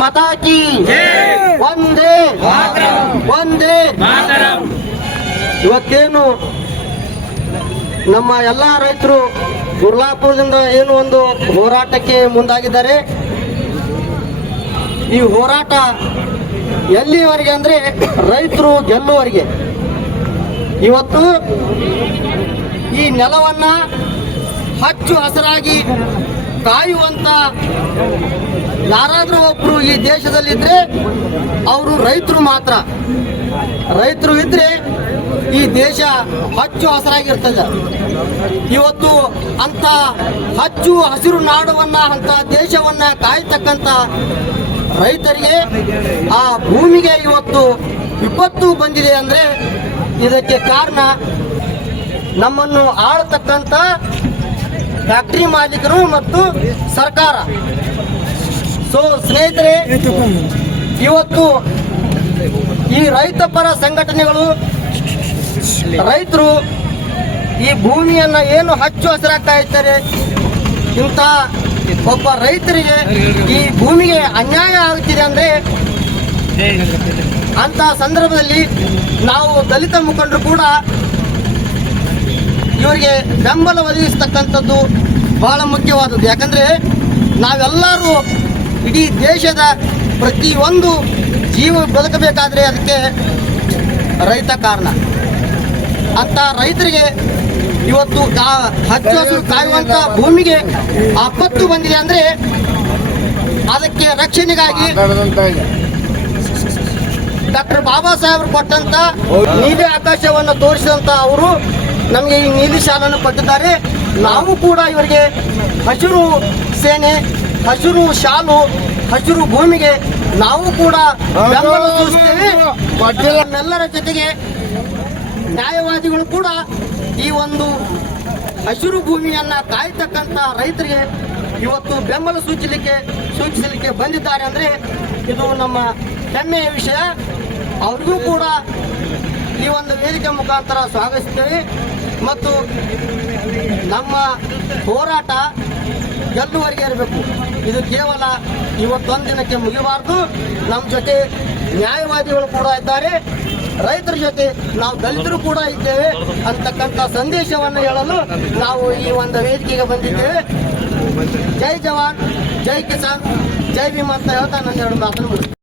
ಮಾತಾ ಕಿ ವಂದೇ ವಂದೇ. ಇವತ್ತೇನು ನಮ್ಮ ಎಲ್ಲ ರೈತರು ಗುರ್ಲಾಪುರದಿಂದ ಏನು ಒಂದು ಹೋರಾಟಕ್ಕೆ ಮುಂದಾಗಿದ್ದಾರೆ. ಈ ಹೋರಾಟ ಎಲ್ಲಿವರೆಗೆ ಅಂದರೆ ರೈತರು ಗೆಲ್ಲುವರೆಗೆ. ಇವತ್ತು ಈ ನೆಲವನ್ನ ಹಚ್ಚು ಹಸಿರಾಗಿ ಕಾಯುವಂತ ಯಾರಾದರೂ ಒಬ್ರು ಈ ದೇಶದಲ್ಲಿದ್ರೆ ಅವರು ರೈತರು ಮಾತ್ರ. ರೈತರು ಇದ್ರೆ ಈ ದೇಶ ಹಚ್ಚು ಹಸಿರಾಗಿರ್ತದೆ. ಇವತ್ತು ಅಂತ ಹಚ್ಚು ಹಸಿರು ನಾಡುವನ್ನ ಅಂತ ದೇಶವನ್ನ ಕಾಯ್ತಕ್ಕಂಥ ರೈತರಿಗೆ ಆ ಭೂಮಿಗೆ ಇವತ್ತು ವಿಪತ್ತು ಬಂದಿದೆ ಅಂದ್ರೆ ಇದಕ್ಕೆ ಕಾರಣ ನಮ್ಮನ್ನು ಆಳತಕ್ಕಂಥ ಫ್ಯಾಕ್ಟರಿ ಮಾಲೀಕರು ಮತ್ತು ಸರ್ಕಾರ. ಸೊ ಸ್ನೇಹಿತರೆ, ಇವತ್ತು ಈ ರೈತ ಪರ ಸಂಘಟನೆಗಳು ರೈತರು ಈ ಭೂಮಿಯನ್ನ ಏನು ಹಚ್ಚು ಹಸಿರಾಗ್ತಾ ಇದ್ದಾರೆ, ಇಂಥ ಒಬ್ಬ ರೈತರಿಗೆ ಈ ಭೂಮಿಗೆ ಅನ್ಯಾಯ ಆಗುತ್ತಿದೆ ಅಂದ್ರೆ ಅಂತ ಸಂದರ್ಭದಲ್ಲಿ ನಾವು ದಲಿತ ಮುಖಂಡರು ಕೂಡ ಇವರಿಗೆ ಬೆಂಬಲ ಒದಗಿಸ್ತಕ್ಕಂಥದ್ದು ಬಹಳ ಮುಖ್ಯವಾದದ್ದು. ಯಾಕಂದ್ರೆ ನಾವೆಲ್ಲರೂ ಇಡೀ ದೇಶದ ಪ್ರತಿಯೊಂದು ಜೀವ ಬದುಕಬೇಕಾದ್ರೆ ಅದಕ್ಕೆ ರೈತ ಕಾರಣ. ಅಂತ ರೈತರಿಗೆ ಇವತ್ತು ಹಚ್ಚು ಹಸಿರು ಕಾಯುವಂತ ಭೂಮಿಗೆ ಆಪತ್ತು ಬಂದಿದೆ ಅಂದ್ರೆ ಅದಕ್ಕೆ ರಕ್ಷಣೆಗಾಗಿ ಡಾಕ್ಟರ್ ಬಾಬಾ ಸಾಹೇಬರು ಕೊಟ್ಟಂತ ನೀಲಿ ಆಕಾಶವನ್ನು ತೋರಿಸಿದಂತ ಅವರು ನಮಗೆ ಈ ನೀಲಿ ಶಾಲನ್ನು ಕೊಟ್ಟಿದ್ದಾರೆ. ನಾವು ಕೂಡ ಇವರಿಗೆ ಹಸಿರು ಸೇನೆ, ಹಸಿರು ಶಾಲು, ಹಸಿರು ಭೂಮಿಗೆ ನಾವು ಕೂಡ ಬೆಂಬಲ ಸೂಚಿಸ್ತೇವೆ. ನಮ್ಮೆಲ್ಲರ ಜೊತೆಗೆ ನ್ಯಾಯವಾದಿಗಳು ಕೂಡ ಈ ಒಂದು ಹಸಿರು ಭೂಮಿಯನ್ನ ಕಾಯ್ತಕ್ಕಂಥ ರೈತರಿಗೆ ಇವತ್ತು ಬೆಂಬಲ ಸೂಚಿಸಲಿಕ್ಕೆ ಬಂದಿದ್ದಾರೆ ಅಂದ್ರೆ ಇದು ನಮ್ಮ ಹೆಮ್ಮೆಯ ವಿಷಯ. ಅವ್ರಿಗೂ ಕೂಡ ಈ ಒಂದು ವೇದಿಕೆ ಮುಖಾಂತರ ಸ್ವಾಗತಿಸ್ತೇವೆ. ಮತ್ತು ನಮ್ಮ ಹೋರಾಟ ಗೆಲ್ಲುವರೆಗೆ ಇರಬೇಕು. ಇದು ಕೇವಲ ಇವತ್ತೊಂದು ದಿನಕ್ಕೆ ಮುಗಿಬಾರ್ದು. ನಮ್ಮ ಜೊತೆ ನ್ಯಾಯವಾದಿಗಳು ಕೂಡ ಇದ್ದಾರೆ, ರೈತರ ಜೊತೆ ನಾವು ದಲಿತರು ಕೂಡ ಇದ್ದೇವೆ ಅಂತಕ್ಕಂಥ ಸಂದೇಶವನ್ನು ಹೇಳಲು ನಾವು ಈ ಒಂದು ವೇದಿಕೆಗೆ ಬಂದಿದ್ದೇವೆ. ಜೈ ಜವಾನ್, ಜೈ ಕಿಸಾನ್, ಜೈ ಭೀಮ್ ಅಂತ ಹೇಳ್ತಾ ನನ್ನ ಎರಡು ಮಾತನ್ನು